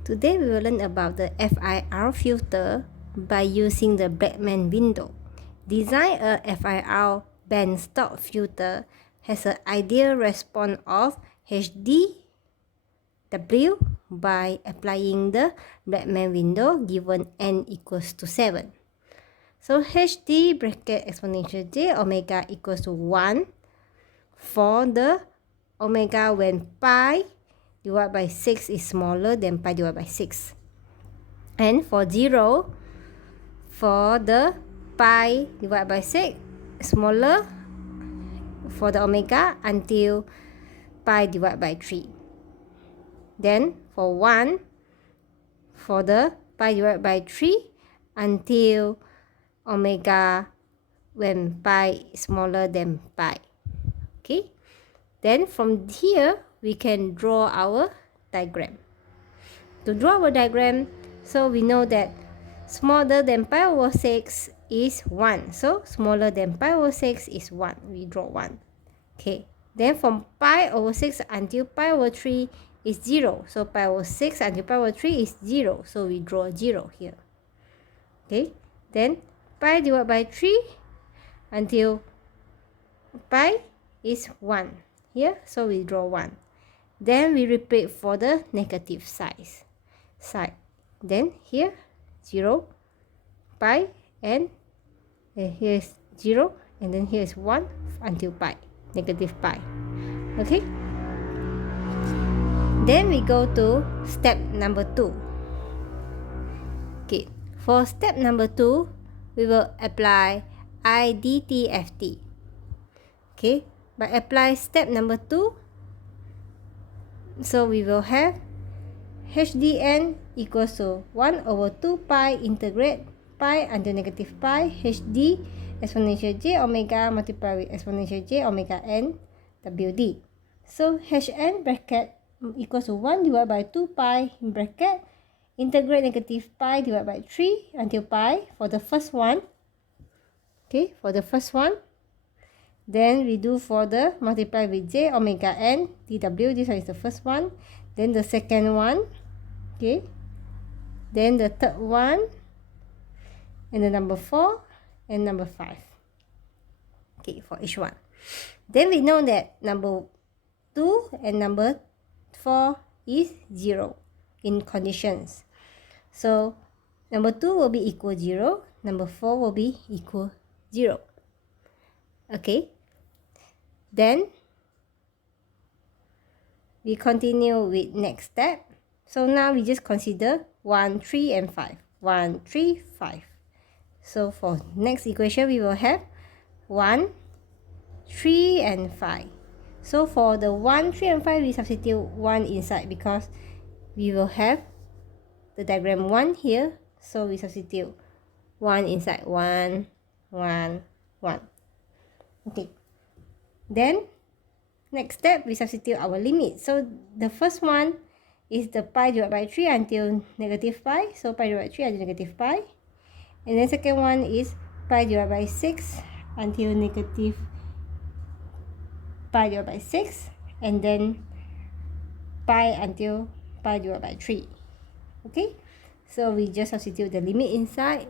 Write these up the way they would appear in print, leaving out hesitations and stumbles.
Today we will learn about the FIR filter by using the Blackman window. Design a FIR band stop filter has an ideal response of HDW by applying the Blackman window given n equals to 7. So HD bracket exponential j omega equals to 1 for the omega when pi divided by 6 is smaller than pi divided by 6. And for 0, for the pi divided by 6 smaller for the omega until pi divided by 3. Then for 1, for the pi divided by 3 until omega when pi is smaller than pi. Okay, then from here we can draw our diagram. To draw our diagram, so we know that smaller than pi over 6 is 1. So smaller than pi over 6 is 1. We draw 1. Okay, then from pi over 6 until pi over 3 is 0. So pi over 6 until pi over 3 is 0. So we draw 0 here. Okay, then pi divided by 3 until pi is 1 here. So we draw 1. Then we repeat for the negative side. Then here 0, pi, and here is 0, and then here is 1 until pi, negative pi. Okay, then we go to step number 2. Okay, for step number 2 we will apply IDTFT. Okay, by apply step number 2, so we will have HDN equals to 1 over 2 pi integrate pi until negative pi HD exponential j omega multiplied with exponential j omega n WD. So Hn bracket equals to 1 divided by 2 pi in bracket integrate negative pi divided by 3 until pi for the first one. Okay, for the first one. Then we do for the multiply with j omega n dw. This one is the first one. Then the second one. Okay, then the third one, and the number 4 and number 5. Okay, for each one. Then we know that number 2 and number 4 is 0 in conditions. So number 2 will be equal 0, number 4 will be equal 0. Okay, then we continue with next step. So now we just consider 1, 3, and 5. 1, 3, 5. So for next equation, we will have 1, 3, and 5. So for the 1, 3, and 5, we substitute 1 inside because we will have the diagram 1 here. So we substitute 1 inside. 1, 1, 1. Okay. Then next step, we substitute our limit. So the first one is the pi divided by 3 until negative pi. So pi divided by 3 until negative pi. And then second one is pi divided by 6 until negative pi divided by 6. And then pi until pi divided by 3. Okay, so we just substitute the limit inside.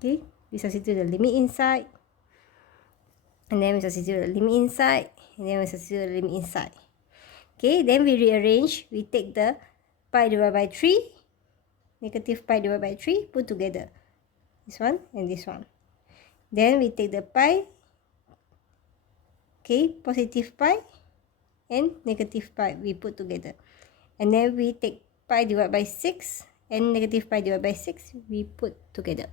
Okay, we substitute the limit inside. And then we substitute the limit inside. And then we substitute the limit inside. Okay, then we rearrange. We take the pi divided by 3, negative pi divided by 3, put together. This one and this one. Then we take the pi, okay, positive pi and negative pi, we put together. And then we take pi divided by 6 and negative pi divided by 6, we put together.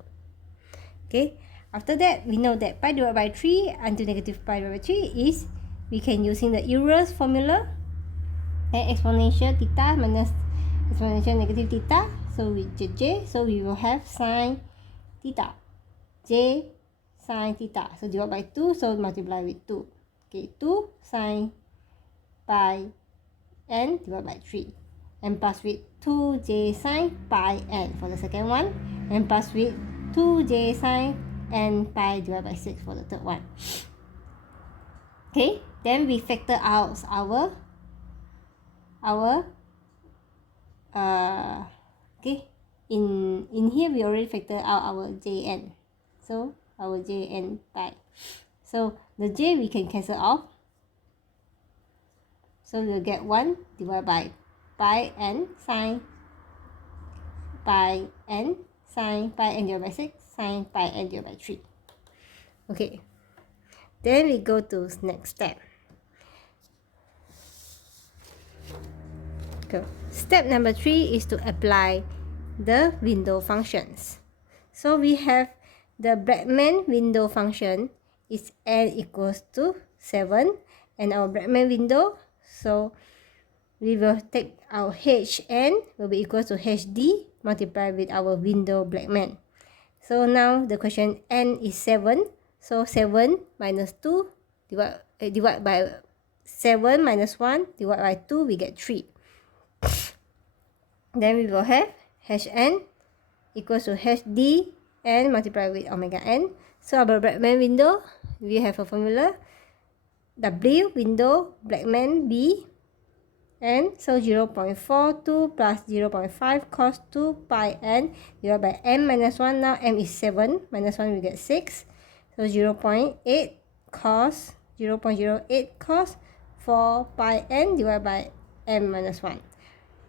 Okay, after that, we know that pi divided by 3 until negative pi divided by 3 is, we can using the Euler's formula and exponential theta minus exponential negative theta. So with j, so we will have sine theta. J sine theta. So divide by 2, so multiply with 2. Okay, 2 sine pi n divided by 3. And plus with 2j sine pi n for the second one. And plus with 2j sine n pi divided by 6 for the third one. Okay, Then we factor out our okay, in here we already factor out our jn, so our jn pi. So the j we can cancel off, so we'll get 1 divided by pi n sine pi n sine pi n divided by 6 sine pi n divided by 3. Okay, then we go to next step. Go. Step number 3 is to apply the window functions. So we have the Blackman window function is n equals to 7, and our Blackman window, so we will take our hn will be equal to hd multiplied with our window Blackman. So now the question n is 7, so 7 minus 2 divide by 7 minus 1 divided by 2, we get 3. Then we will have hn equals to hd n multiplied with omega n. So our Blackman window, we have a formula w window Blackman b n, so 0.42 plus 0.5 cos 2 pi n divided by m minus 1. Now m is 7, minus 1 we get 6, so 0.8 cos 0.08 cos 4 pi n divided by m minus 1.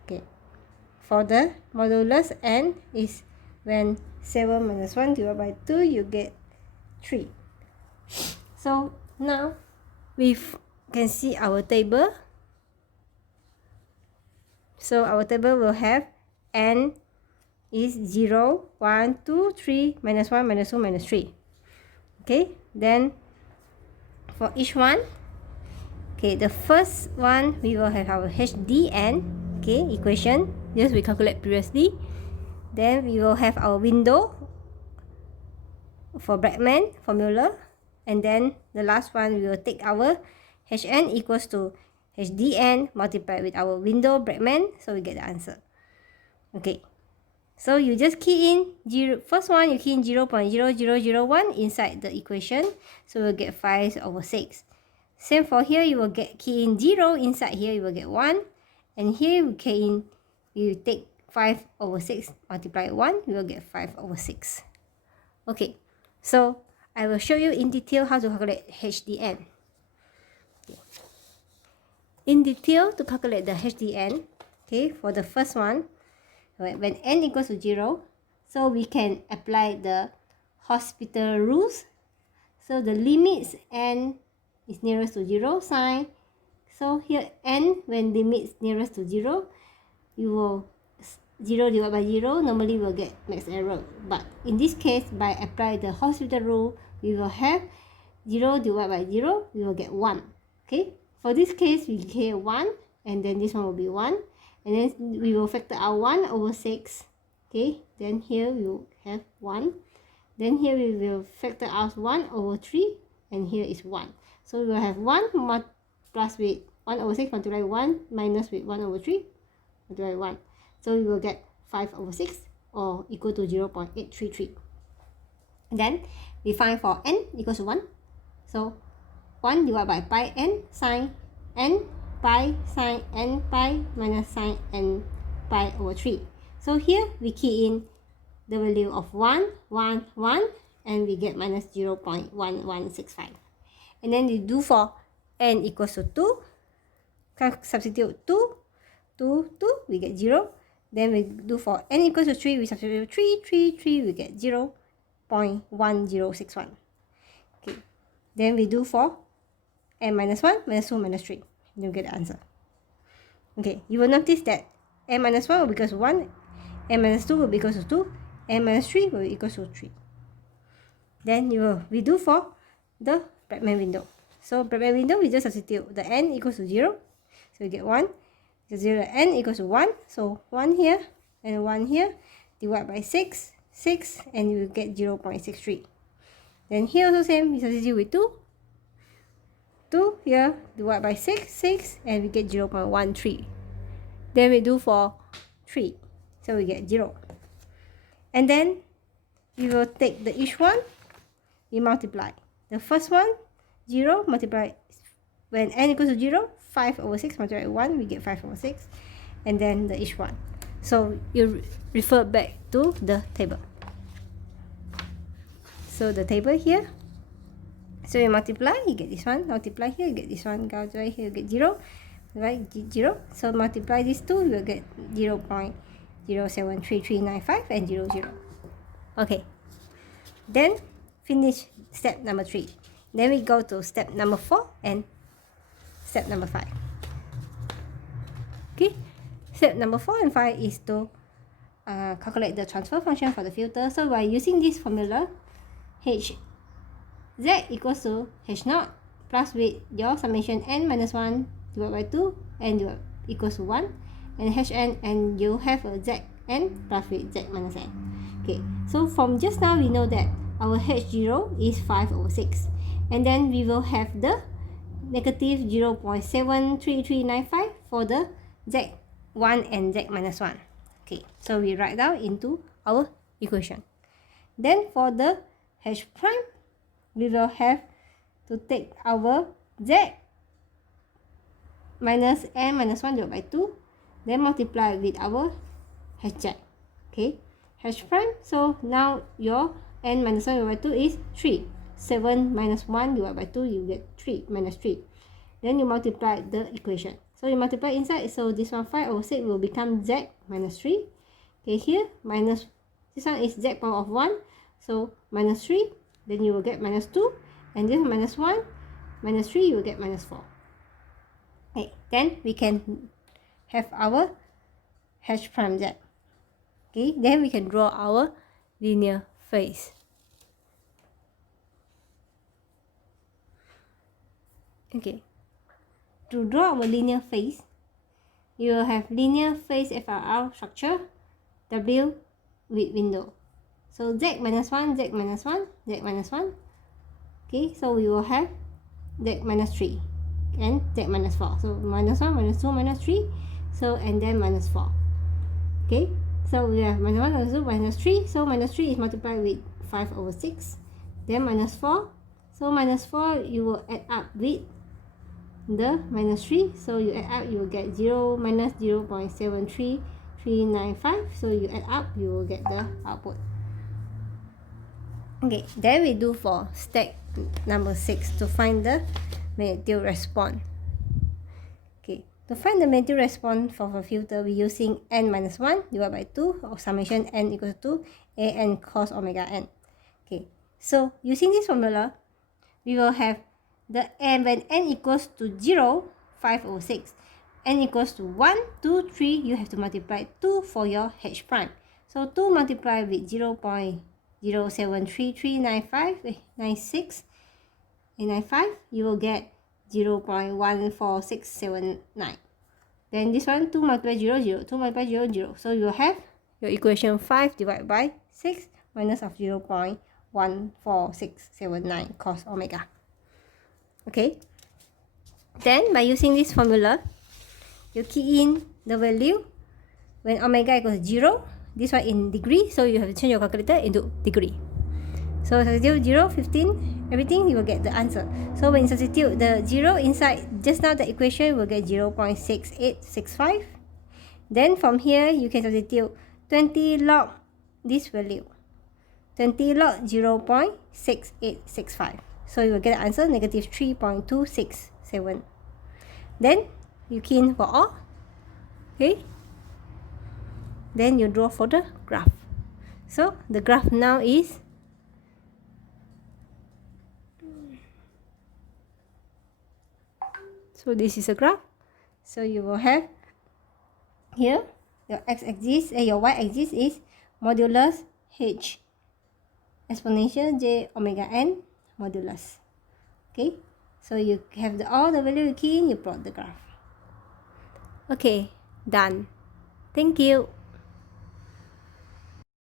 Okay, for the modulus n is when 7 minus 1 divided by 2, you get 3. So now we can see our table. So our table will have n is 0, 1, 2, 3, minus 1, minus 2, minus 3. Okay, then for each one, okay, the first one we will have our hdn, okay, equation, just we calculate previously. Then we will have our window for Blackman formula, and then the last one we will take our hn equals to hdn multiplied with our window Blackman, so we get the answer. Okay, so you just key in first one, you key in 0.0001 inside the equation, so we'll get 5/6. Same for here, you will get key in 0 inside here, you will get 1, and here we key in, you take 5/6 multiply 1, we will get 5/6. Okay, so I will show you in detail how to calculate hdn. Okay. In detail, to calculate the hdn, okay, for the first one, when n equals to 0, so we can apply the hospital rules. So the limits n is nearest to 0 sign. So here n, when limits nearest to 0, you will 0 divided by 0, normally we'll get max error. But in this case, by apply the hospital rule, we will have 0 divided by 0, we will get 1. Okay, for this case, we get 1, and then this one will be 1, and then we will factor out 1/6. Okay, then here we will have 1, then here we will factor out 1/3, and here is 1. So we will have 1 plus with 1/6 multiply 1 minus with 1/3 multiply 1. So we will get 5/6 or equal to 0.833. Then we find for n equals to 1. So 1 divided by pi n sine n pi sine n pi minus sine n pi/3. So here we key in the value of 1, 1, 1, and we get minus 0.1165. And then we do for n equals to 2, substitute 2, 2, 2, we get 0. Then we do for n equals to 3, we substitute 3, 3, 3, we get 0.1061. Okay, then we do for n minus 1, minus 2, minus 3. You get the answer. Okay, you will notice that n minus 1 will be equal to 1, n minus 2 will be equal to 2, n minus 3 will be equal to 3. Then we do for the Blackman window. So Blackman window, we just substitute the n equals to 0. So we get 1. So 0 n equals to 1. So 1 here and 1 here. Divide by 6, 6, and you will get 0.63. Then here also same, we substitute with 2. 2 here, divide by 6, 6, and we get 0.13. Then we do for 3. So we get 0. And then we will take the each one, we multiply. The first one, 0 multiply when n equals to 0, 5 over 6 multiplied by 1, we get 5 over 6. And then the each one. So you refer back to the table. So the table here. So you multiply, you get this one. Multiply here, you get this one. Multiply here, you get 0. Right, 0. So multiply these two, you will get 0.073395 and 0, 0. Okay. Then finish step number 3. Then we go to step number 4 and step number 5. Okay. Step number 4 and 5 is to calculate the transfer function for the filter. So by using this formula, h z equals to h naught plus with your summation n minus 1 divided by 2 and equals to 1, and hn, and you have a zn plus with z minus n. Okay, so from just now we know that our h0 is 5 over 6, and then we will have the negative 0.73395 for the z1 and z minus 1. Okay, so we write down into our equation. Then for the h prime, we will have to take our z minus n minus 1 divided by 2, then multiply with our hz. Okay, h prime, so now your n minus 1 divided by 2 is 3. 7 minus 1 divided by 2, you get 3 minus 3. Then you multiply the equation. So you multiply inside, so this one 5 over 6 will become z minus 3. Okay, here minus, this one is z power of 1, so minus 3, then you will get minus 2, and this minus 1, minus 3, you will get minus 4. Okay, then we can have our h prime z. Okay, then we can draw our linear phase. Okay, to draw our linear phase, you will have linear phase FIR structure, W with window. So z minus 1, z minus 1, z minus 1. Okay, so we will have z minus 3 and z minus 4. So minus 1, minus 2, minus 3. So and then minus 4. Okay, so we have minus 1, minus 2, minus 3. So minus 3 is multiplied with 5 over 6. Then minus 4. So minus 4 you will add up with the minus 3. So you add up, you will get 0 minus 0.73395. So you add up, you will get the output. Okay, then we do for step number 6 to find the magnitude response. Okay, to find the magnitude response for a filter, we're using n minus 1 divided by 2 or summation n equals to an cos omega n. Okay, so using this formula, we will have the n when n equals to 0, 5 over 6. N equals to 1, 2, 3, you have to multiply 2 for your h prime. So 2 multiplied with 0.073395, 95, you will get 0.14679. Then this one, 2 multiplied 0, 0, 2 multiplied 0, 0. So you will have your equation 5 divided by 6 minus of 0.14679 cos omega. Okay, then by using this formula, you key in the value when omega equals 0, this one in degree, so you have to change your calculator into degree. So substitute 0, 15, everything, you will get the answer. So when you substitute the 0 inside just now the equation, will get 0.6865. Then from here you can substitute 20 log this value, 20 log 0.6865. So you will get the answer negative 3.267. Then you key in for all. Okay, then you draw for the graph. So the graph now is so this is a graph. So you will have here your x-axis and your y-axis is modulus h exponential j omega n modulus. Okay, so you have all the value you key in, you plot the graph. Okay, done. Thank you.